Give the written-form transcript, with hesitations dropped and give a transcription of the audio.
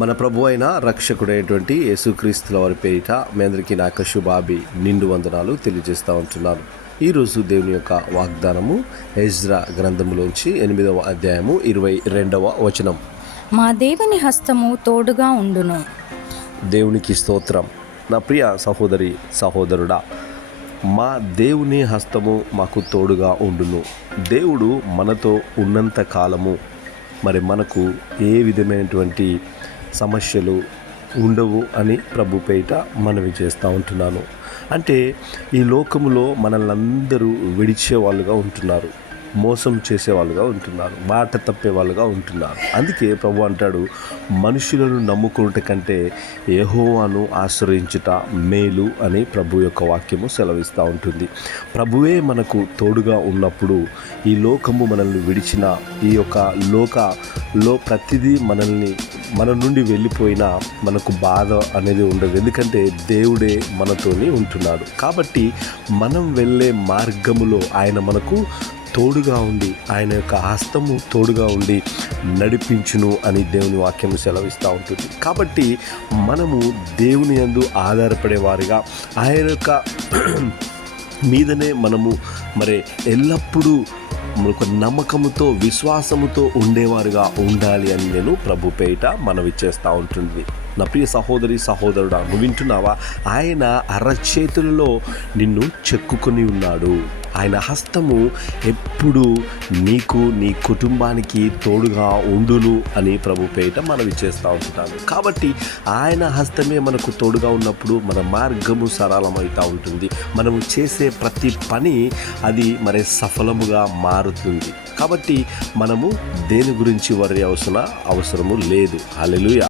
మన ప్రభు అయిన రక్షకుడైనటువంటి యేసుక్రీస్తుల వారి పేరిట మీ అందరికీ నా యొక్క శుభాభి నిండు వందనాలు తెలియజేస్తూ ఉంటున్నాను. ఈరోజు దేవుని యొక్క వాగ్దానము ఎజ్రా గ్రంథములోంచి 8వ అధ్యాయము 22వ వచనం. మా దేవుని హస్తము తోడుగా ఉండును. దేవునికి స్తోత్రం. నా ప్రియ సహోదరి సహోదరుడా, మా దేవుని హస్తము మాకు తోడుగా ఉండును. దేవుడు మనతో ఉన్నంత కాలము మరి మనకు ఏ విధమైనటువంటి సమస్యలు ఉండవు అని ప్రభు పేరిట మనవి చేస్తూ ఉంటున్నాను. అంటే ఈ లోకములో మనల్ని అందరూ విడిచే వాళ్ళుగా ఉంటున్నారు, మోసం చేసేవాళ్ళుగా ఉంటున్నారు, మాట తప్పేవాళ్ళుగా ఉంటున్నారు. అందుకే ప్రభు అంటాడు, మనుషులను నమ్ముకున్నట కంటే యెహోవాను ఆశ్రయించుట మేలు అని ప్రభు యొక్క వాక్యము సెలవిస్తూ ఉంటుంది. ప్రభువే మనకు తోడుగా ఉన్నప్పుడు ఈ లోకము మనల్ని విడిచిన ఈ యొక్క లోకలో ప్రతిదీ మన నుండి వెళ్ళిపోయినా మనకు బాధ అనేది ఉండదు. ఎందుకంటే దేవుడే మనతోని ఉంటున్నాడు. కాబట్టి మనం వెళ్ళే మార్గములో ఆయన మనకు తోడుగా ఉండి, ఆయన యొక్క హస్తము తోడుగా ఉండి నడిపించును అని దేవుని వాక్యం సెలవిస్తూ ఉంటుంది. కాబట్టి మనము దేవుని యందు ఆధారపడే వారిగా, ఆయన యొక్క మీదనే మనము మరి ఎల్లప్పుడూ మనకు నమ్మకముతో విశ్వాసముతో ఉండేవారుగా ఉండాలి అని నేను ప్రభు పేరిట మనవి చేస్తూ ఉంటుంది. నా ప్రియ సహోదరి సహోదరుడా, నువ్వు వింటున్నావా? ఆయన అరచేతులలో నిన్ను చెక్కుకొని ఉన్నాడు. ఆయన హస్తము ఎప్పుడు నీకు నీ కుటుంబానికి తోడుగా ఉండును అని ప్రభు పేరిట మనవి చేస్తూ ఉంటున్నాను. కాబట్టి ఆయన హస్తమే మనకు తోడుగా ఉన్నప్పుడు మన మార్గము సరళమవుతూ ఉంటుంది. మనము చేసే ప్రతి పని అది మరి సఫలముగా మారుతుంది. కాబట్టి మనము దేని గురించి వర్రీ అవసరము లేదు. హల్లెలూయా.